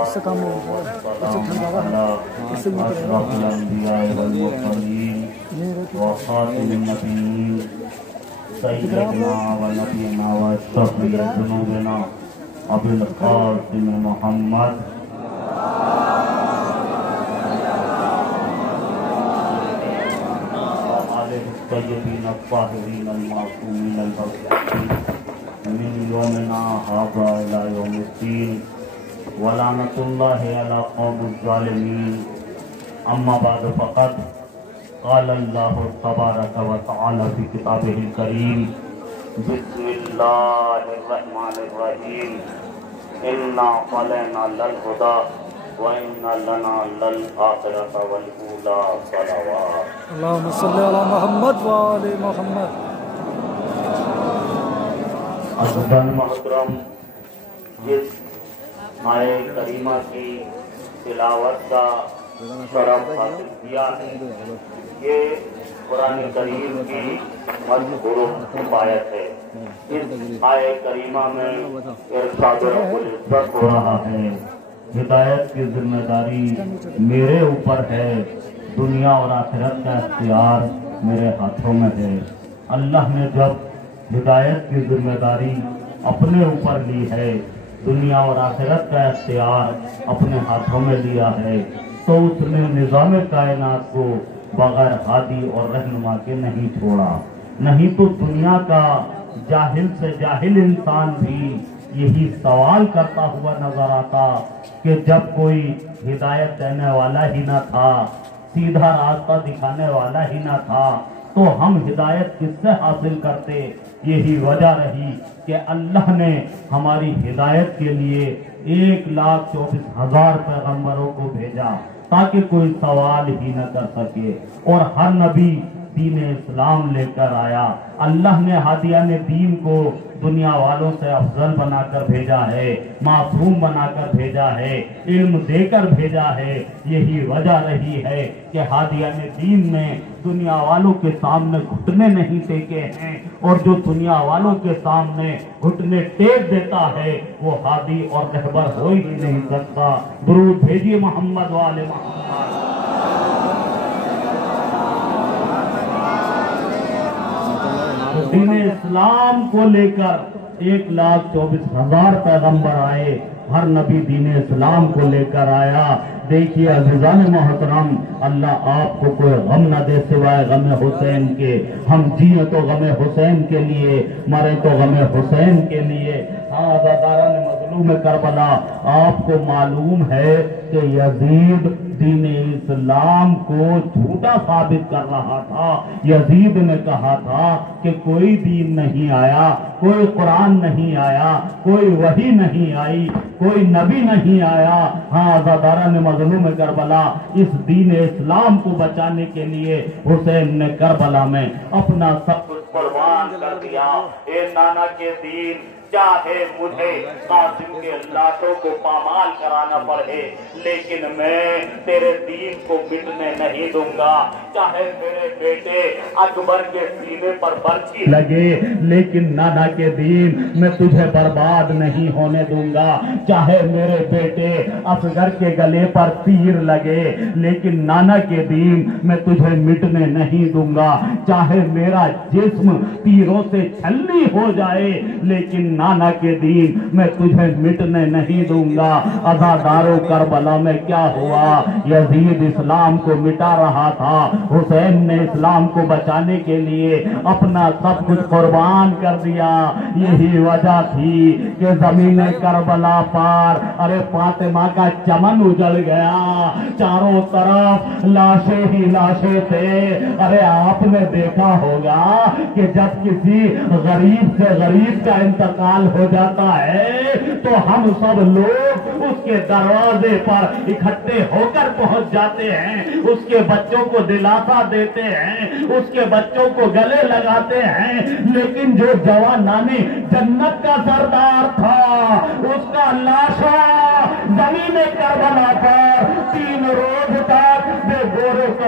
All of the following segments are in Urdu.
اس سے کام سيدنا ونبينا وشفيع ذنوبنا أبي القاسم محمد وآله الطيبين الطاهرين المعصومين المبعوثين من يومنا هذا إلى يوم الدين ولعنة الله على قوم الظالمين. أما بعد فقد قال الله تبارك وتعالى في كتابه الكريم بسم الله الرحمن الرحيم إنا أعطيناك الهدى وإن لنا للآخرة والأولى صلوات. اللهم صل على محمد وآل محمد. عزیزان محترم، جس آیے کریمہ کی تلاوت کا شرف حاصل کیا ہے، یہ قرآن کریم کی مذکور آیت ہے. اس آیت کریمہ میں ارشاد رب العزت ہو رہا ہے، ہدایت کی ذمہ داری میرے اوپر ہے، دنیا اور آخرت کا اختیار میرے ہاتھوں میں ہے. اللہ نے جب ہدایت کی ذمہ داری اپنے اوپر لی ہے، دنیا اور آخرت کا اختیار اپنے ہاتھوں میں لیا ہے، تو اس نے نظام کائنات کو بغیر ہادی اور رہنما کے نہیں چھوڑا. نہیں تو دنیا کا جاہل سے جاہل انسان بھی یہی سوال کرتا ہوا نظر آتا کہ جب کوئی ہدایت دینے والا ہی نہ تھا، سیدھا راستہ دکھانے والا ہی نہ تھا، تو ہم ہدایت کس سے حاصل کرتے. یہی وجہ رہی کہ اللہ نے ہماری ہدایت کے لیے 1,24,000 پیغمبروں کو بھیجا تاکہ کوئی سوال ہی نہ کر سکے. اور ہر نبی دین اسلام لے کر آیا. اللہ نے ہادیان دین کو دنیا والوں سے افضل بنا کر بھیجا ہے، معصوم بنا کر بھیجا ہے، علم دے کر بھیجا ہے. یہی وجہ رہی ہے کہ ہادیان دین نے دنیا والوں کے سامنے گھٹنے نہیں ٹیکے ہیں، اور جو دنیا والوں کے سامنے گھٹنے ٹیک دیتا ہے وہ ہادی اور رہبر ہو ہی نہیں سکتا. درود بھیجیے محمد والے محمد. دین اسلام کو لے کر 1,24,000 پیغمبر آئے، ہر نبی دین اسلام کو لے کر آیا. دیکھیے عزیزان محترم، اللہ آپ کو کوئی غم نہ دے سوائے غم حسین کے. ہم جیے تو غم حسین کے لیے، مرے تو غم حسین کے لیے. عزاداران مظلوم کربلا، آپ کو معلوم ہے کہ یزید دین اسلام کو جھوٹا ثابت کر رہا تھا. یزید نے کہا تھا کہ کوئی دین نہیں آیا، کوئی قرآن نہیں آیا، کوئی وحی نہیں آئی، کوئی نبی نہیں آیا. عزاداران مظلوم کربلا، اس دین اسلام کو بچانے کے لیے حسین نے کربلا میں اپنا سب کچھ قربان کر دیا. اے نانا کے دین، چاہے مجھے قاسم کے لاشوں کو پامال کرانا پڑے، لیکن میں تیرے دین کو مٹنے نہیں دوں گا. چاہے میرے بیٹے اکبر کے سینے پر برچھی لگے، لیکن نانا کے دین میں تجھے برباد نہیں ہونے دوں گا. چاہے میرے بیٹے اصغر کے گلے پر تیر لگے، لیکن نانا کے دین میں تجھے مٹنے نہیں دوں گا. چاہے میرا جسم تیروں سے چھلنی ہو جائے، لیکن نانا کے دین میں تجھے مٹنے نہیں دوں گا. عزاداروں کربلا میں کیا ہوا؟ یزید اسلام کو مٹا رہا تھا، حسین نے اسلام کو بچانے کے لیے اپنا سب کچھ قربان کر دیا. یہی وجہ تھی کہ زمین کربلا پر ارے فاطمہ کا چمن اجڑ گیا، چاروں طرف لاشیں ہی لاشیں تھے. ارے آپ نے دیکھا ہوگا کہ جب کسی غریب سے غریب کا انتقال ہو جاتا ہے تو ہم سب لوگ اس کے دروازے پر اکٹھے ہو کر پہنچ جاتے ہیں، اس کے بچوں کو دلاسا دیتے ہیں، اس کے بچوں کو گلے لگاتے ہیں. لیکن جو جوانانی جنت کا سردار تھا، اس کا لاشا زمین کربلا پر 3 روز تک بے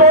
2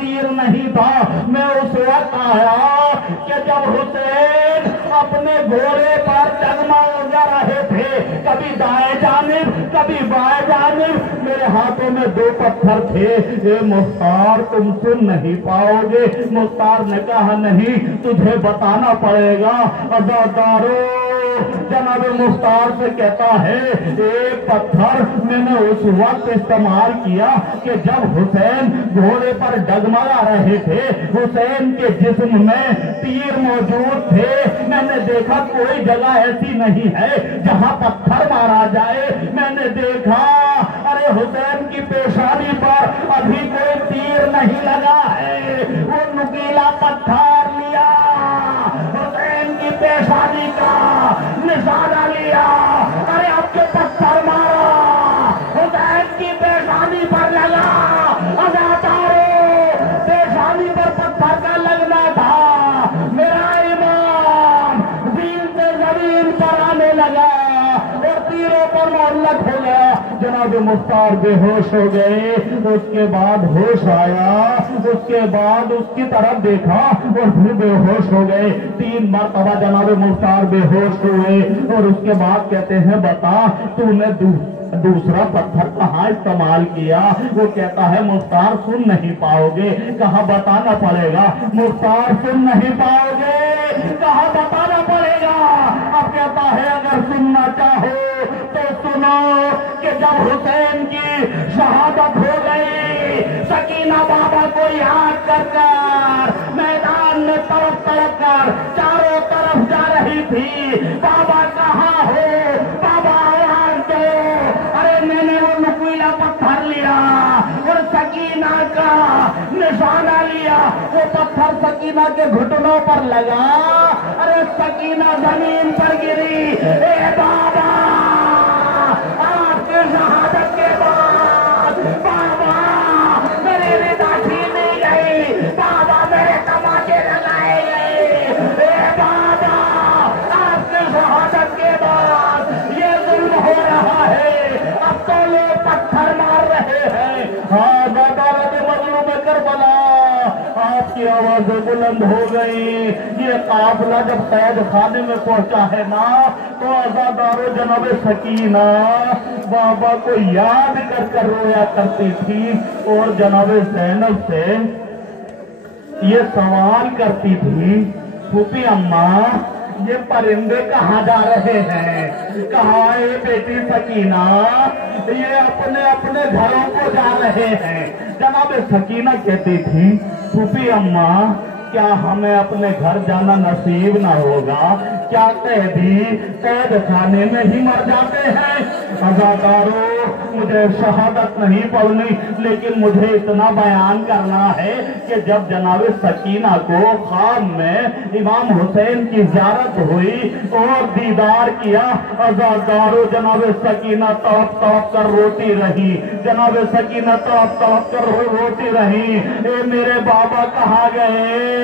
تیر نہیں تھا، میں اس وقت آیا کہ جب حسین اپنے گھوڑے پر ڈگمگا رہے تھے، کبھی دائیں جانب کبھی بائیں جانب، میرے ہاتھوں میں 2 پتھر تھے۔ اے مختار تم سن نہیں پاؤ گے؟ مختار نے کہا نہیں، تجھے بتانا پڑے گا۔ عزادارو جناب مختار سے کہتا ہے 1 پتھر میں نے اس وقت استعمال کیا کہ جب حسین گھوڑے پر ڈگمگا رہے تھے، حسین کے جسم میں تیر موجود تھے، میں نے دیکھا کوئی جگہ ایسی نہیں ہے جہاں پتھر مارا جائے۔ میں نے دیکھا ارے حسین کی پیشانی پر ابھی کوئی تیر نہیں لگا ہے، وہ نکیلا پتھر لیا، حسین کی پیشانی کا نشانہ لیا، ارے اب کے پتھر مارا، حسین کی پیشانی پر لگا۔ عزادارو پیشانی پر پتھر کا لگنا تھا، میرا ایمان زمین سے زمین پر آنے لگا اور تیروں پر معلق ہو گیا۔ جناب مختار بے ہوش ہو گئے، اس کے بعد ہوش آیا، اس کے بعد اس کی طرف دیکھا اور پھر بے ہوش ہو گئے۔ 3 مرتبہ جناب مختار بے ہوش ہوئے اور اس کے بعد کہتے ہیں بتا تو نے دوسرا پتھر کہاں استعمال کیا؟ وہ کہتا ہے مختار سن نہیں پاؤ گے، کہاں بتانا پڑے گا؟ مختار سن نہیں پاؤ گے، کہاں بتانا پڑے گا؟ اب کہتا ہے اگر سننا چاہو تو سنو کہ جب حسین کی شہادت ہو گئی، سکینہ بابا کو یاد کر کر میدان میں تڑپ تڑپ کر چاروں طرف جا رہی تھی، بابا کہاں ہو، بابا آواز دو۔ ارے میں نے وہ نکیلا پتھر لیا اور سکینہ کا نشانہ لیا، وہ پتھر سکینہ کے گھٹنوں پر لگا، ارے سکینہ زمین پر گری۔ اے بابا آپ کی شہادت کے بعد بابا میری رضا چھینی گئی، بابا میرے تماچے لگائے گئے۔ اے بابا آپ کی شہادت کے بعد یہ ظلم ہو رہا ہے، اب تو لوگ پتھر مار رہے ہیں۔ ہاں عدالت مظلوم کربلا، آپ کی آوازیں بلند ہو گئی۔ یہ قافلہ جب قید خانے میں پہنچا ہے نا تو عزادارو جناب سکینہ بابا کو یاد کر کر رویا کرتی تھی اور جناب زینب سے یہ سوال کرتی تھی پھوپھی اماں یہ پرندے کہاں جا رہے ہیں؟ کہاں ہے بیٹی سکینہ؟ یہ اپنے اپنے گھروں کو جا رہے ہیں۔ جناب سکینہ کہتی تھی پھوپھی اماں کیا ہمیں اپنے گھر جانا نصیب نہ ہوگا؟ کیا قیدی قید خانے میں ہی مر جاتے ہیں؟ عزادارو مجھے شہادت نہیں پڑھنی، لیکن مجھے اتنا بیان کرنا ہے کہ جب جناب سکینہ کو خواب میں امام حسین کی زیارت ہوئی اور دیدار کیا، عزادارو جناب سکینہ تڑپ تڑپ کر روتی رہی، جناب سکینہ تڑپ تڑپ کر روتی رہی۔ اے میرے بابا کہاں گئے؟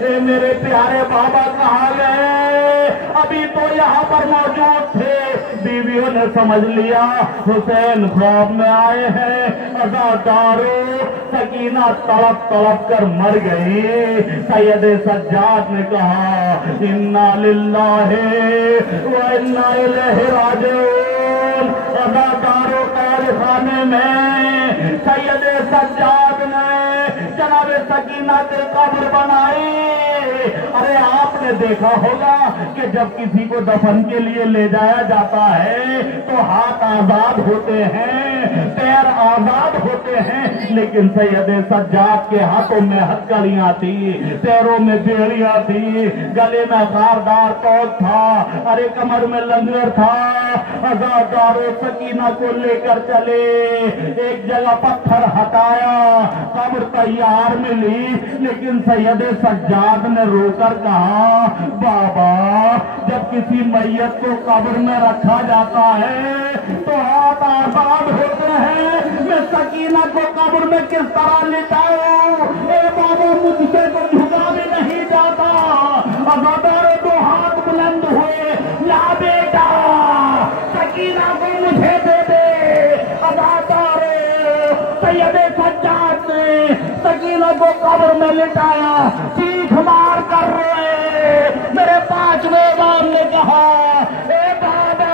اے میرے پیارے بابا کہاں گئے؟ ابھی تو یہاں پر موجود تھے۔ بیویوں نے سمجھ لیا حسین خواب میں آئے ہیں۔ عزادارو سکینہ تڑپ تڑپ کر مر گئی۔ سید سجاد نے کہا انا للہ و انا الیہ راجعون۔ عزادارو قید خانے میں سید سجاد نے جناب سکینہ کی قبر بنائی۔ ارے آپ نے دیکھا ہوگا کہ جب کسی کو دفن کے لیے لے جایا جاتا ہے تو ہاتھ آزاد ہوتے ہیں، پیر آزاد ہوتے ہیں، لیکن سید سجاد کے ہاتھوں میں ہتھکڑیاں تھی، پیروں میں بیڑیاں تھی، گلے میں خاردار توق تھا، ارے کمر میں لنگر تھا۔ عزادارو سکینہ کو لے کر چلے، ایک جگہ پتھر ہٹایا، قبر تیار ملی، لیکن سید سجاد نے رو کر کہا بابا جب کسی میت کو قبر میں رکھا جاتا ہے تو ہاتھ آزاد ہوتے ہیں، میں سکینہ کو قبر میں کس طرح لٹاؤں؟ اے بابا مجھ سے تو جھکا بھی نہیں جاتا۔ عزادارو دو ہاتھ بلند ہوئے، لا بیٹا سکینہ کو مجھے دے دے۔ عزادارو سید سجاد نے سکینہ کو قبر میں لٹایا، چیخ مار کر روئے۔ میرے پانچویں امام نے کہا اے بابا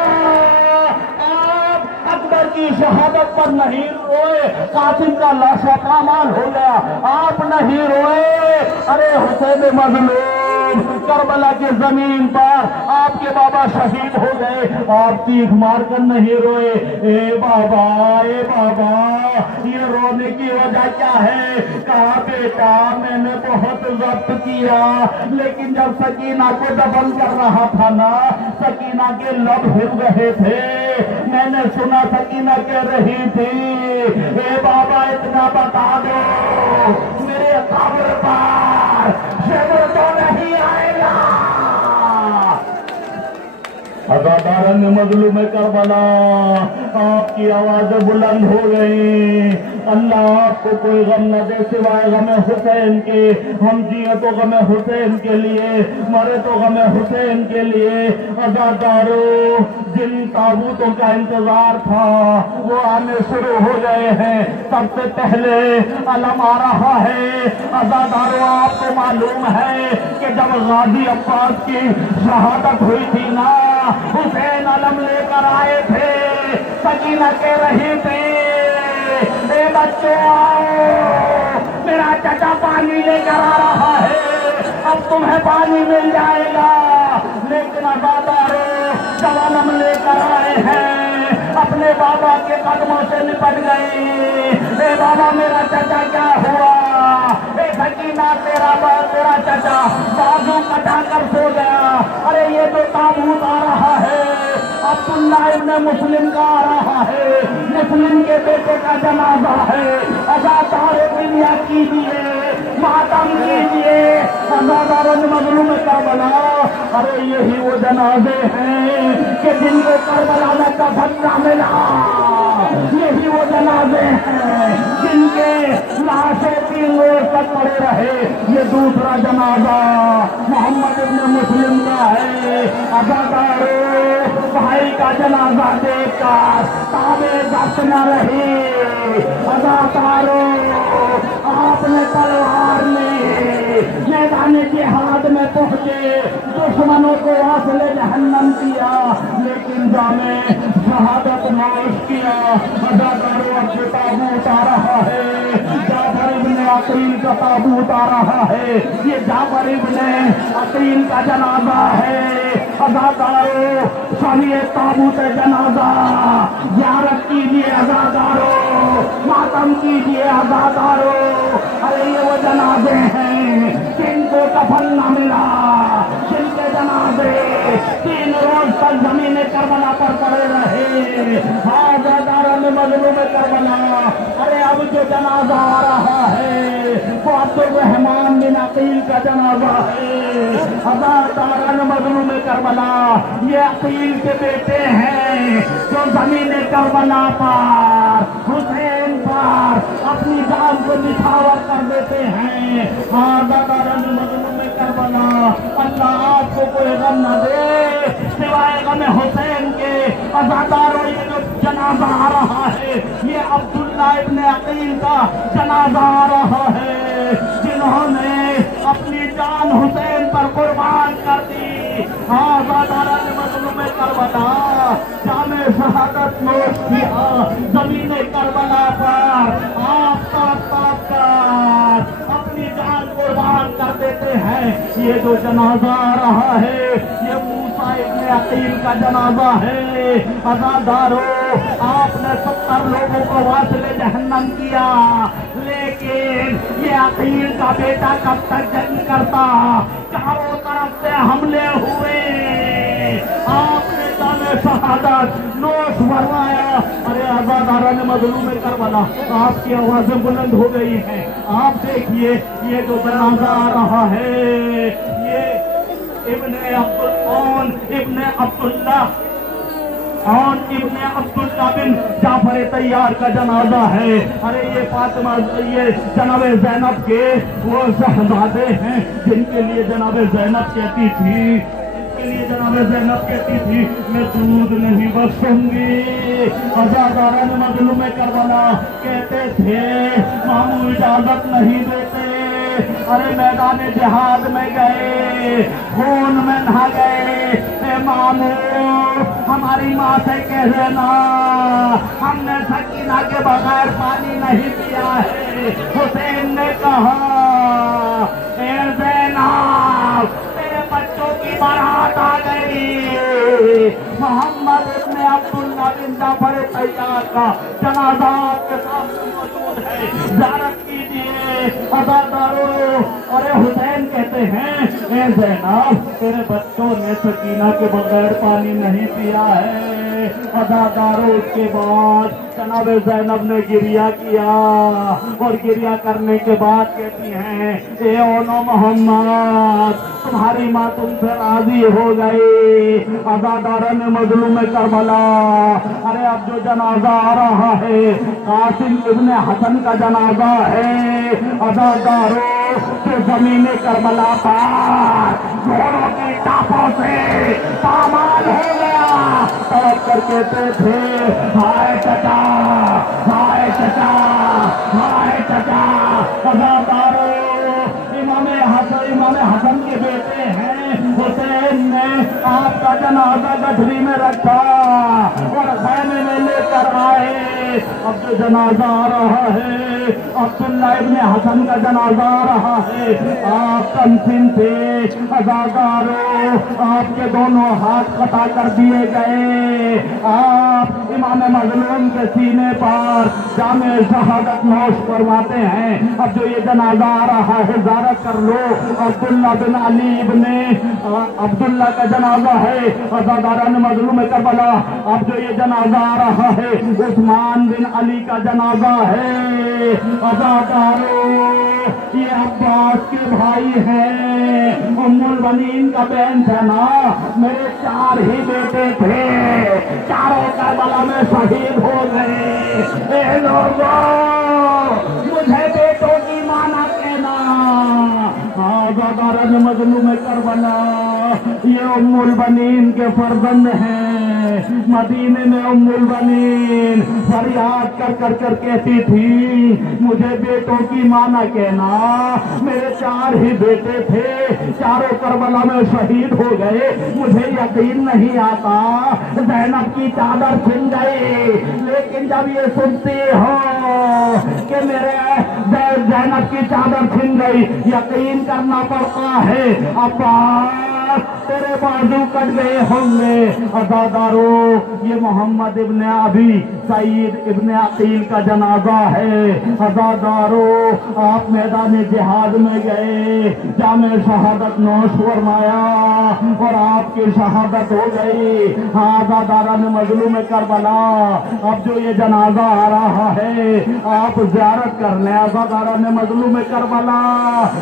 آپ اکبر کی شہادت پر نہیں روئے، قاسم کا لاشا پامال ہو گیا، آپ نہیں روئے۔ ارے حسین مظلوم کربلا کی زمین پر آپ کے بابا شہید ہو گئے، آپ چیخ مار کر نہیں روئے۔ اے بابا یہ رونے کی وجہ کیا ہے؟ کہا بیٹا میں نے بہت ضبط کیا، لیکن جب سکینہ کو دفن کر رہا تھا نا، سکینہ کے لب ہل رہے تھے، میں نے سنا سکینہ کہہ رہی تھی اے بابا اتنا بتا دو میرے قبر پر شبر تو نہیں آئے گا۔ عزاداران مظلوم کربلا آپ کی آوازیں بلند ہو گئی، اللہ آپ کو کوئی غم نہ دے سوائے غم حسین کے، ہم جیے تو غم حسین کے لیے، مرے تو غم حسین کے لیے۔ عزاداروں جن تابوتوں کا انتظار تھا وہ آنے شروع ہو گئے ہیں، سب سے پہلے علم آ رہا ہے۔ عزاداروں آپ کو معلوم ہے کہ جب غازی عباس کی شہادت ہوئی تھی نا، حسین علم لے کر آئے تھے، سکینہ کہہ رہی تھی اے بچے آؤ میرا چچا پانی لے کر آ رہا ہے، اب تمہیں پانی مل جائے گا۔ لیکن عزاداروں جب علم لے کر آئے ہیں اپنے بابا کے قدموں سے نپٹ گئی، اے بابا میرا چچا کیا ہوا؟ اے سکینہ تیرا چچا بازو کٹا کر سو گیا۔ ارے یہ تو تابوت آ رہا ہے، عبداللہ ابن مسلم کا آ رہا ہے، مسلم کے بیٹے کا جنازہ ہے، عزاداروں دنیا کیجیے، ماتم کیجیے۔ عزاداروں مظلوم کربلا، ارے یہی وہ جنازے ہیں کہ جن کو کربلا میں کفن نہ ملا، یہی وہ جنازے ہیں جن کے لاشیں 3 روز تک پڑے رہے۔ یہ دوسرا جنازہ محمد ابن مسلم کا ہے۔ عزاداروں بھائی کا جنازہ دیکھ کر تابیں دست نہ رہی۔ عزاداروں آپ نے تلوار لی، میدان جہاد میں پہنچے، دشمنوں کو واصل جہنم کیا، لیکن جامع شہادت نوش کیا۔ عزاداروں اب جو تابوت آ رہا ہے، جعفر ابن عقیل کا تابوت آ رہا ہے، یہ جعفر ابن عقیل کا جنازہ ہے۔ عزاداروں سبھی تابوت جنازہ زیارت کیجیے، عزاداروں ماتم کیجیے، عزاداروں۔ ارے یہ وہ جنازے ہیں جن کو کفن نہ ملا، جن کے جنازے 3 روز تک زمین کربلا پر پڑے رہے۔ عزاداروں نے مظلوم کربلا، ارے اب جو جنازہ آ رہا ہے وہ عبد الرحمن بن عقیل کا جنازہ ہے۔ عزاداروں مظلوم کربلا، یہ عقیل کے بیٹے ہیں جو زمین کربلا پر حسین پر اپنی جان کو نچھاور کر دیتے ہیں۔ عزاداروں مظلوم کربلا، اللہ آپ کو کوئی غم نہ دے سوائے غم حسین کے۔ عزاداروں یہ جو جنازہ آ رہا ہے یہ عبداللہ ابن عقیل کا جنازہ آ رہا ہے، جنہوں نے اپنی جان حسین پر قربان کر دی۔ عزاداروں مظلوم کربلا، جامع شہادت نوش کیا، زمین کربلا پر آپ تڑپ کر اپنی جان قربان کر دیتے ہیں۔ یہ جو جنازہ آ رہا ہے یہ موسیٰ ابن عقیل کا جنازہ ہے۔ عزاداروں آپ نے 70 لوگوں کو واصل جہنم کیا، لیکن یہ عقیل کا بیٹا کب تک جنگ کرتا؟ چاروں طرف سے حملے ہوئے، آپ نے جامع شہادت نوش فرمایا۔ ارے عزاداران مظلوم کربلا، آپ کی آوازیں بلند ہو گئی ہیں۔ آپ دیکھیے یہ جو جنازہ آ رہا ہے یہ ابن عبداللہ بن جعفر طیار کا جنازہ ہے۔ ارے یہ فاطمہ، یہ جناب زینب کے وہ شہزادے ہیں جن کے لیے جناب زینب کہتی تھی، جناب زینب کہتی تھی میں دودھ نہیں بخشوں گی۔ عزاداران مظلوم کربلا کہتے تھے ماموں اجازت نہیں دیتے، ارے میدان جہاد میں گئے، خون میں نہا گئے، اے مامو ہماری ماں سے کہہ دینا ہم نے سکینہ کے بغیر پانی نہیں پیا ہے۔ حسین نے کہا اے زینب تیرے بچوں کی بارات آ گئی، محمد ابن عبداللہ بن جعفر طیار کا جنازہ آپ کے سامنے موجود ہے، زیارت کیجیے۔ عزادارو ارے حسین کہتے ہیں اے زینب تیرے بچوں نے سکینہ کے بغیر پانی نہیں پیا ہے۔ عزادارو اس کے بعد جناب زینب نے گریہ کیا اور گریہ کرنے کے بعد کہتی ہیں اے اونو محمد تمہاری ماں تم سے راضی ہو گئی۔ عزادارہ نے مظلوم کربلا ارے اب جو جنازہ آ رہا ہے قاسم ابن حسن کا جنازہ ہے، عزادارو کہ زمین کربلا پر گھوڑوں کی ٹاپوں سے پامال ہو گیا، تڑپ کر کہتے تھے ہائے چچا ہائے چچا ہائے چچا۔ عزادارو امام حسن کے بیٹے ہیں، حسین نے آپ کا جنازہ گٹھری میں رکھا اور خیمے میں لے کر آئے۔ اب جو جنازہ آ رہا ہے عبداللہ ابن حسن کا جنازہ آ رہا ہے، آپ تنفین تھے عزادارو، آپ کے دونوں ہاتھ قطع کر دیے گئے، آپ امام مظلوم کے سینے پر جامع شہادت نوش فرماتے ہیں۔ اب جو یہ جنازہ آ رہا ہے زیارت کر لو، عبداللہ بن علی ابن عبداللہ کا جنازہ ہے، عزاداران مظلوم کربلا۔ اب جو یہ جنازہ آ رہا ہے عثمان بن علی کا جنازہ ہے، عزادارو یہ عباس کے بھائی ہیں، ام البنین کا بہن تھا نا، میرے 4 ہی بیٹے تھے، چاروں کربلا میں شہید ہو گئے۔ اے لوگوں مجھے بیٹوں کی مانا کہنا، عزاداران مظلوم کربلا یہ ام البنین کے فرزند ہیں۔ مدینے میں ام البنین فریاد کر کر کر کہتی تھی مجھے بیٹوں کی ماں نہ کہنا، میرے 4 ہی بیٹے تھے، چاروں کربلا میں شہید ہو گئے، مجھے یقین نہیں آتا۔ زینب کی چادر چھن گئی، لیکن جب یہ سنتی ہو کہ میرے زینب کی چادر چھن گئی یقین کرنا پڑتا ہے عباس تیرے بازو کٹ گئے ہوں گے۔ عزادارو یہ محمد ابن ابی سعید ابن عقیل کا جنازہ ہے، عزادارو آپ میدان جہاد میں گئے، جامع شہادت نوش فرمایا اور آپ کی شہادت ہو گئی۔ عزاداران مظلوم کربلا اب جو یہ جنازہ آ رہا ہے آپ زیارت کر لیں۔ عزاداران مظلوم کربلا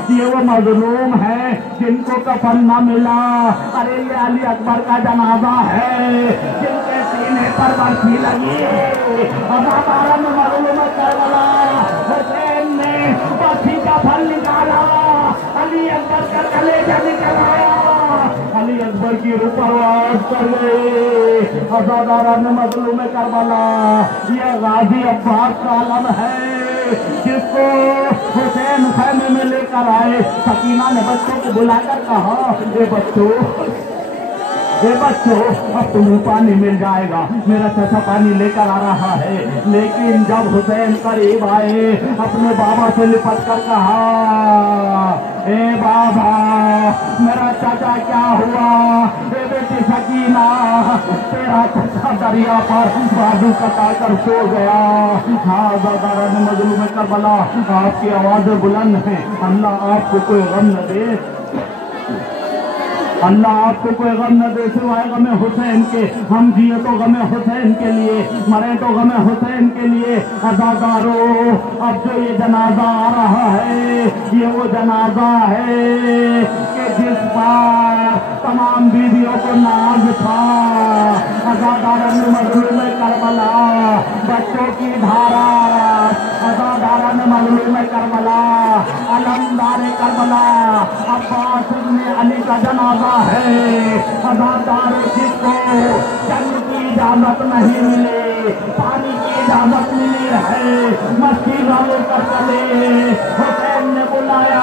یہ وہ مظلوم ہیں جن کو کفن نہ ملا، ارے یہ علی اکبر کا جنازہ ہے جن کے سینے پر برسی لگی۔ عزاداران مظلوم کربلا حسین نے برسی کا پھل نکالا، علی اکبر کا کلیجہ نکلایا، علی اکبر کی روح پرواز کر گئے۔ عزاداران مظلوم کربلا یہ غازی عباس کا علم ہے جس کو حسین خیمے میں لے کر آئے۔ سکینہ نے بچوں کو بلا کر کہا اے بچوں اب تمہیں پانی مل جائے گا، میرا چچا پانی لے کر آ رہا ہے۔ لیکن جب حسین قریب آئے اپنے بابا سے لپٹ کر کہا اے بابا میرا چچا کیا ہوا؟ اے بیٹی سکینہ تیرا چچا دریا پر بازو کٹا کر سو گیا۔ عزاداران مظلوم کربلا آپ کی آوازیں بلند ہیں، اللہ آپ کو کوئی غم نہ دے، اللہ آپ کو کوئی غم نہ دے سوائے غم حسین کے۔ ہم جیے تو غم حسین کے لیے، مرے تو غم حسین کے لیے۔ عزادارو اب جو یہ جنازہ آ رہا ہے یہ وہ جنازہ ہے کہ جس پر تمام بیویوں کو ناز تھا۔ عزاداران مظلوم کربلا بچوں کی دھارا، عزاداران مظلوم کربلا علمدار کربلا عباس ابن علی کا جنازہ ہے۔ عزادار جس کو جنگ کی اجازت نہیں ملی، پانی کی اجازت ملی ہے، مسجد والوں کا چلے، حسین نے بلایا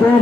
2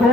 2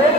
1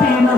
3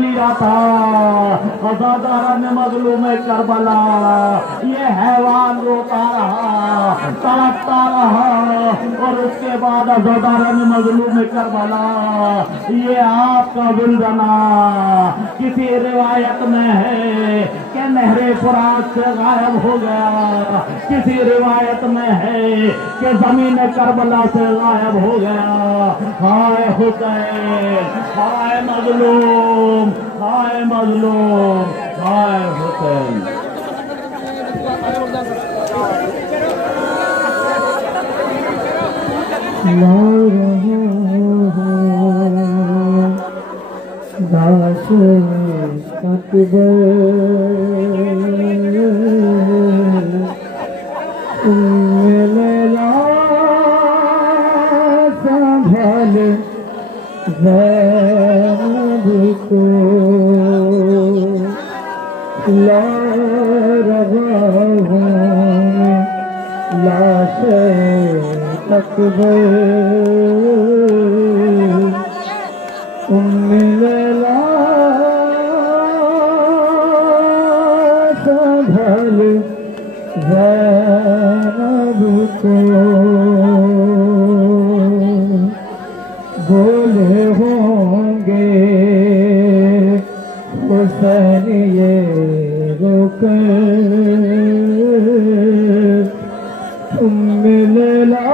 لیا تھا. عزاداران مظلوم کربلا یہ حیوان روتا رہا تڑپتا رہا اور اس کے بعد عزاداران مظلوم کربلا یہ آپ کا ولدنا. کسی روایت میں ہے کہ نہر فرات سے غائب ہو گیا, کسی روایت میں ہے کہ زمین کربلا سے غائب ہو گیا. ہائے حسین, ہائے مظلوم, ہائے مظلوم, ہائے حسین. داس اکبر لیلا سنبھال زینب کو لا رہا ہوں لاش اکبر لیلا سنبھال زینب کو بولے ہوں گے حسین یہ رک لیلا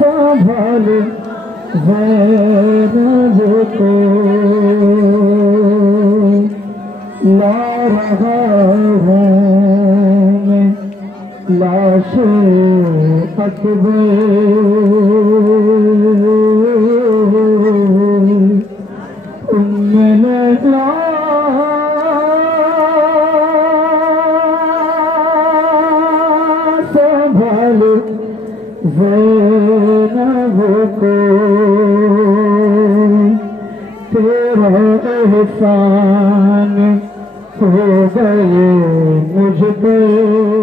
سنبھال زینب کو لا رہا ہوں میں لاش اکبر لیلا سنبھال زینب کو تیرا احسان ہو گئے مجھ پر